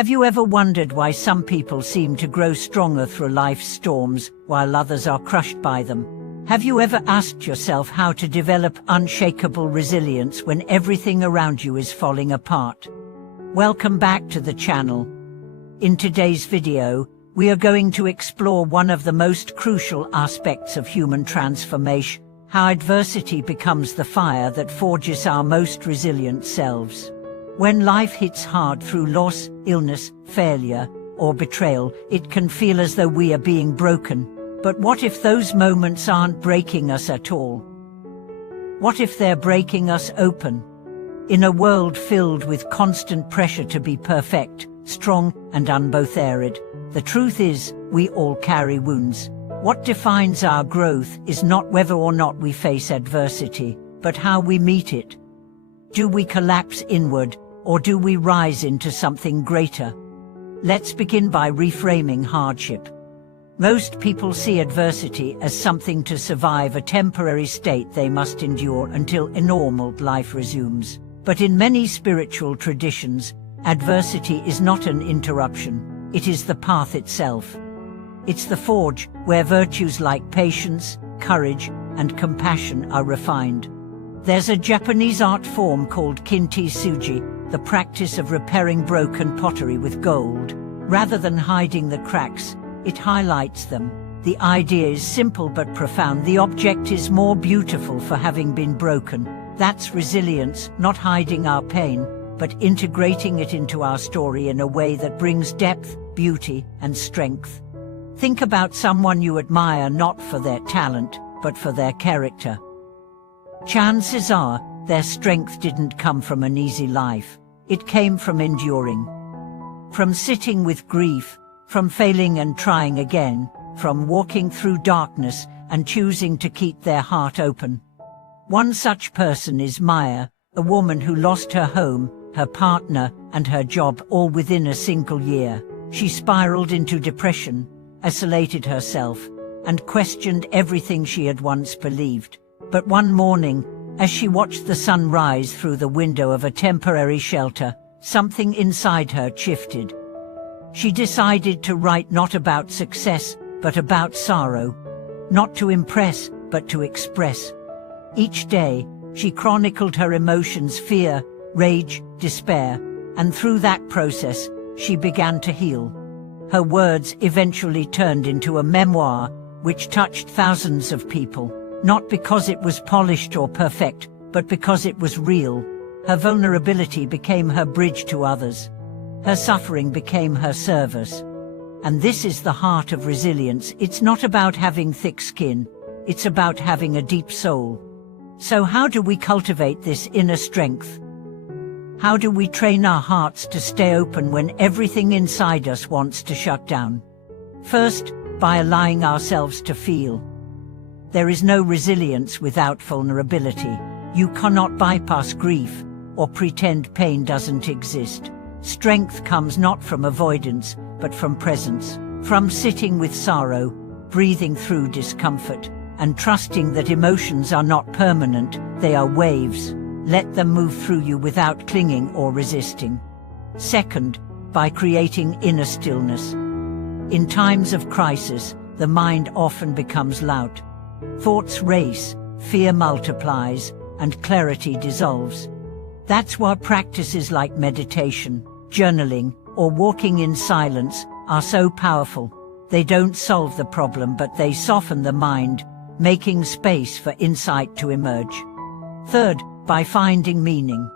Have you ever wondered why some people seem to grow stronger through life's storms, while others are crushed by them? Have you ever asked yourself how to develop unshakable resilience when everything around you is falling apart? Welcome back to the channel. In today's video, we are going to explore one of the most crucial aspects of human transformation: how adversity becomes the fire that forges our most resilient selves. When life hits hard through loss, illness, failure, or betrayal, it can feel as though we are being broken. But what if those moments aren't breaking us at all? What if they're breaking us open? In a world filled with constant pressure to be perfect, strong, and unbothered, the truth is, we all carry wounds. What defines our growth is not whether or not we face adversity, but how we meet it. Do we collapse inward, or do we rise into something greater? Let's begin by reframing hardship. Most people see adversity as something to survive, a temporary state they must endure until a normal life resumes. But in many spiritual traditions, adversity is not an interruption, it is the path itself. It's the forge where virtues like patience, courage, and compassion are refined. There's a Japanese art form called kintsugi, the practice of repairing broken pottery with gold. Rather than hiding the cracks, it highlights them. The idea is simple but profound. The object is more beautiful for having been broken. That's resilience, not hiding our pain, but integrating it into our story in a way that brings depth, beauty, and strength. Think about someone you admire not for their talent, but for their character. Chances are, their strength didn't come from an easy life. It came from enduring. From sitting with grief, from failing and trying again, from walking through darkness and choosing to keep their heart open. One such person is Maya, a woman who lost her home, her partner, and her job all within a single year. She spiraled into depression, isolated herself, and questioned everything she had once believed. But one morning, as she watched the sun rise through the window of a temporary shelter, something inside her shifted. She decided to write not about success, but about sorrow. Not to impress, but to express. Each day, she chronicled her emotions: fear, rage, despair, and through that process, she began to heal. Her words eventually turned into a memoir, which touched thousands of people. Not because it was polished or perfect, but because it was real. Her vulnerability became her bridge to others. Her suffering became her service. And this is the heart of resilience. It's not about having thick skin, it's about having a deep soul. So how do we cultivate this inner strength? How do we train our hearts to stay open when everything inside us wants to shut down? First, by allowing ourselves to feel. There is no resilience without vulnerability. You cannot bypass grief, or pretend pain doesn't exist. Strength comes not from avoidance, but from presence. From sitting with sorrow, breathing through discomfort, and trusting that emotions are not permanent, they are waves. Let them move through you without clinging or resisting. Second, by creating inner stillness. In times of crisis, the mind often becomes loud. Thoughts race, fear multiplies, and clarity dissolves. That's why practices like meditation, journaling, or walking in silence are so powerful. They don't solve the problem, but they soften the mind, making space for insight to emerge. Third, by finding meaning.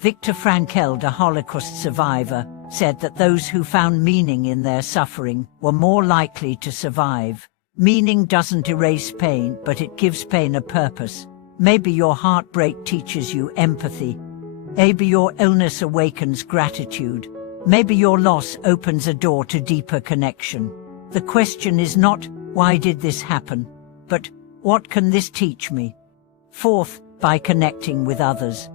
Viktor Frankl, the Holocaust survivor, said that those who found meaning in their suffering were more likely to survive. Meaning doesn't erase pain, but it gives pain a purpose. Maybe your heartbreak teaches you empathy. Maybe your illness awakens gratitude. Maybe your loss opens a door to deeper connection. The question is not, why did this happen? But, what can this teach me? Fourth, by connecting with others.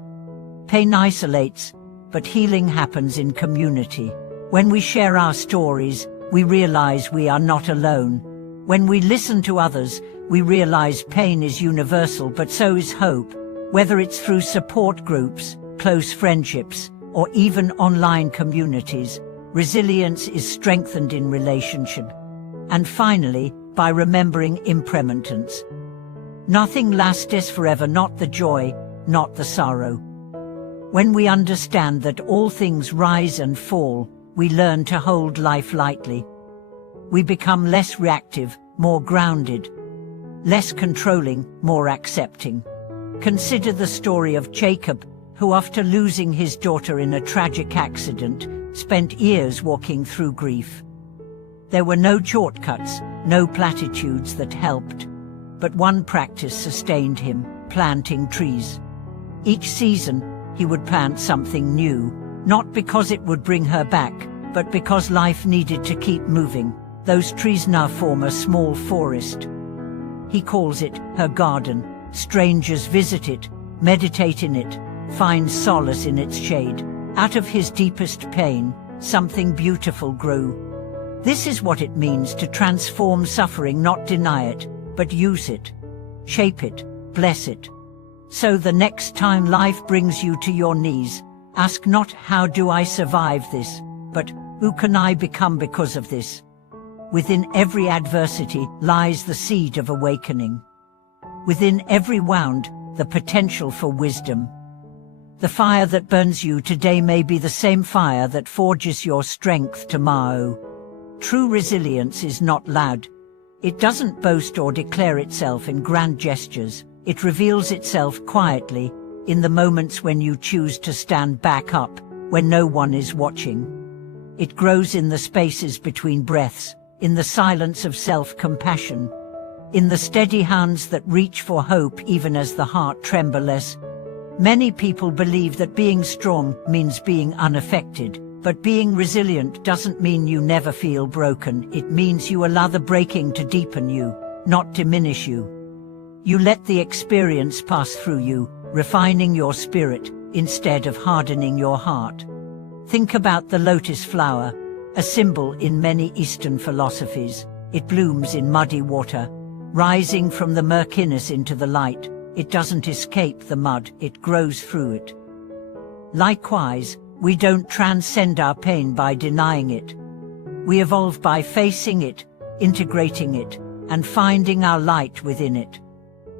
Pain isolates, but healing happens in community. When we share our stories, we realize we are not alone. When we listen to others, we realize pain is universal, but so is hope. Whether it's through support groups, close friendships, or even online communities, Resilience is strengthened in relationship. And finally, by remembering impermanence. Nothing lasts forever, not the joy, not the sorrow. When we understand that all things rise and fall, we learn to hold life lightly. We become less reactive, more grounded. Less controlling, more accepting. Consider the story of Jacob, who after losing his daughter in a tragic accident, spent years walking through grief. There were no shortcuts, no platitudes that helped. But one practice sustained him: planting trees. Each season, he would plant something new, not because it would bring her back, but because life needed to keep moving. Those trees now form a small forest. He calls it her garden. Strangers visit it, meditate in it, find solace in its shade. Out of his deepest pain, something beautiful grew. This is what it means to transform suffering, not deny it, but use it, shape it, bless it. So the next time life brings you to your knees, ask not how do I survive this, but who can I become because of this? Within every adversity lies the seed of awakening. Within every wound, the potential for wisdom. The fire that burns you today may be the same fire that forges your strength tomorrow. True resilience is not loud. It doesn't boast or declare itself in grand gestures. It reveals itself quietly, in the moments when you choose to stand back up, when no one is watching. It grows in the spaces between breaths, in the silence of self-compassion, in the steady hands that reach for hope even as the heart trembles. Many people believe that being strong means being unaffected, but being resilient doesn't mean you never feel broken. It means you allow the breaking to deepen you, not diminish you. You let the experience pass through you, refining your spirit, instead of hardening your heart. Think about the lotus flower, a symbol in many Eastern philosophies. It blooms in muddy water, rising from the murkiness into the light. It doesn't escape the mud, it grows through it. Likewise, we don't transcend our pain by denying it. We evolve by facing it, integrating it, and finding our light within it.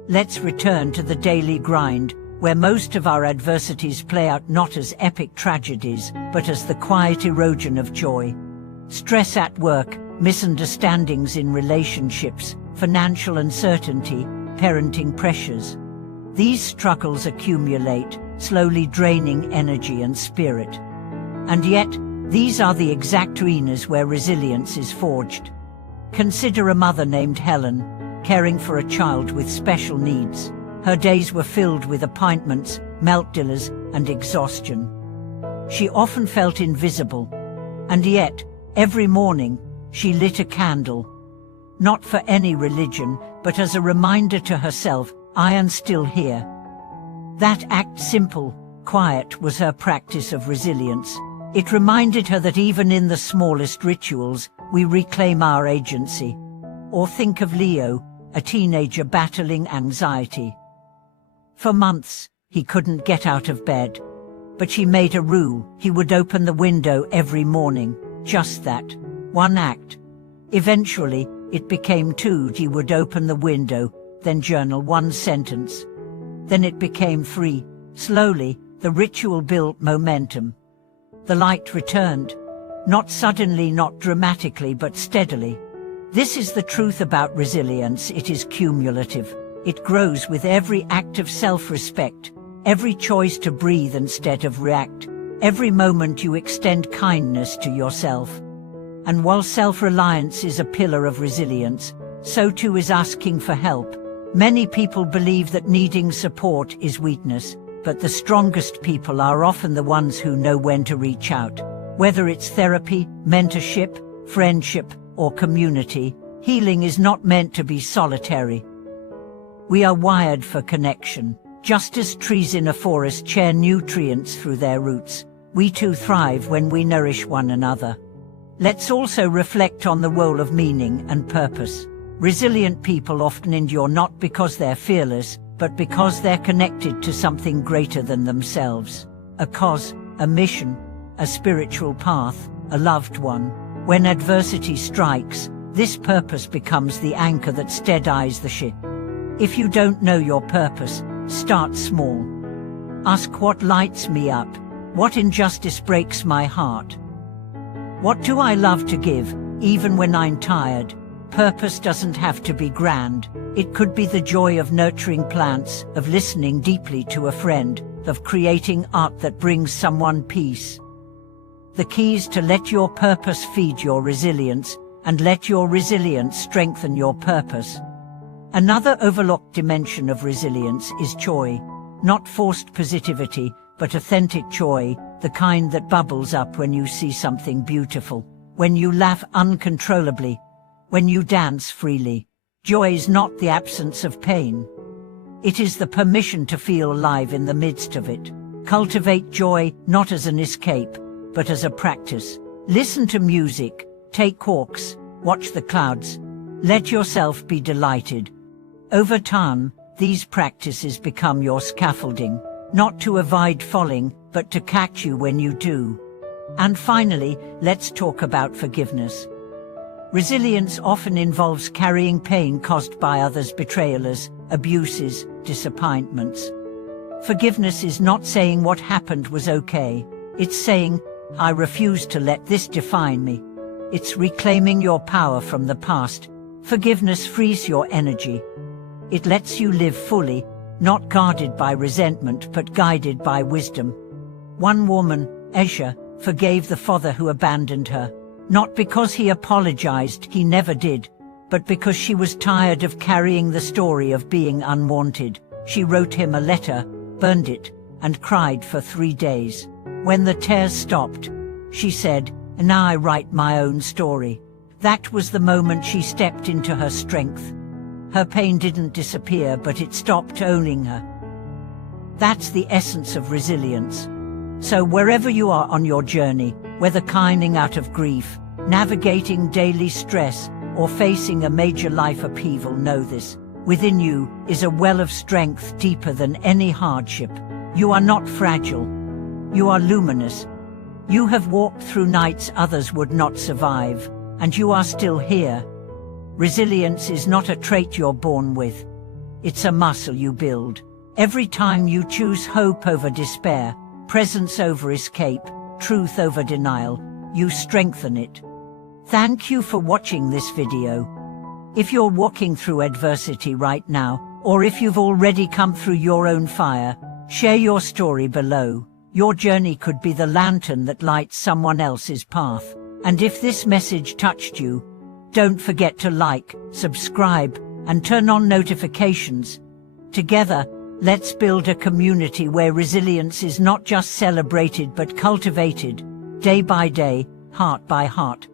Let's return to the daily grind, where most of our adversities play out not as epic tragedies, but as the quiet erosion of joy. Stress at work, misunderstandings in relationships, financial uncertainty, parenting pressures. These struggles accumulate, slowly draining energy and spirit. And yet, these are the exact arenas where resilience is forged. Consider a mother named Helen, caring for a child with special needs. Her days were filled with appointments, meltdillers, and exhaustion. She often felt invisible, and yet, every morning, she lit a candle. Not for any religion, but as a reminder to herself, I am still here. That act, simple, quiet, was her practice of resilience. It reminded her that even in the smallest rituals, we reclaim our agency. Or think of Leo, a teenager battling anxiety. For months, he couldn't get out of bed. But she made a rule: he would open the window every morning. Just that. One act. Eventually, it became two. He would open the window, then journal one sentence. Then it became three. Slowly, the ritual built momentum. The light returned. Not suddenly, not dramatically, but steadily. This is the truth about resilience. It is cumulative. It grows with every act of self-respect, every choice to breathe instead of react, every moment you extend kindness to yourself. And while self-reliance is a pillar of resilience, so too is asking for help. Many people believe that needing support is weakness, but the strongest people are often the ones who know when to reach out. Whether it's therapy, mentorship, friendship, or community, healing is not meant to be solitary. We are wired for connection. Just as trees in a forest share nutrients through their roots, we too thrive when we nourish one another. Let's also reflect on the role of meaning and purpose. Resilient people often endure not because they're fearless, but because they're connected to something greater than themselves. A cause, a mission, a spiritual path. a loved one. When adversity strikes, this purpose becomes the anchor that steadies the ship. If you don't know your purpose, start small. Ask, what lights me up? What injustice breaks my heart? What do I love to give, even when I'm tired? Purpose doesn't have to be grand. It could be the joy of nurturing plants, of listening deeply to a friend, of creating art that brings someone peace. The key is to let your purpose feed your resilience, and let your resilience strengthen your purpose. Another overlooked dimension of resilience is joy. Not forced positivity, but authentic joy, the kind that bubbles up when you see something beautiful, when you laugh uncontrollably, when you dance freely. Joy is not the absence of pain. It is the permission to feel alive in the midst of it. Cultivate joy not as an escape, but as a practice. Listen to music, take walks, watch the clouds. Let yourself be delighted. Over time, these practices become your scaffolding, not to avoid falling, but to catch you when you do. And finally, let's talk about forgiveness. Resilience often involves carrying pain caused by others' betrayals, abuses, disappointments. Forgiveness is not saying what happened was okay. It's saying, I refuse to let this define me. It's reclaiming your power from the past. Forgiveness frees your energy. It lets you live fully, not guarded by resentment but guided by wisdom. One woman, Esha, forgave the father who abandoned her. Not because he apologized, he never did, but because she was tired of carrying the story of being unwanted. She wrote him a letter, burned it, and cried for 3 days. When the tears stopped, she said, "Now I write my own story." That was the moment she stepped into her strength. Her pain didn't disappear, but it stopped owning her. That's the essence of resilience. So wherever you are on your journey, whether climbing out of grief, navigating daily stress, or facing a major life upheaval, know this: within you is a well of strength deeper than any hardship. You are not fragile. You are luminous. You have walked through nights others would not survive, and you are still here. Resilience is not a trait you're born with. It's a muscle you build. Every time you choose hope over despair, presence over escape, truth over denial, you strengthen it. Thank you for watching this video. If you're walking through adversity right now, or if you've already come through your own fire, share your story below. Your journey could be the lantern that lights someone else's path. And if this message touched you, don't forget to like, subscribe, and turn on notifications. Together, let's build a community where resilience is not just celebrated but cultivated, day by day, heart by heart.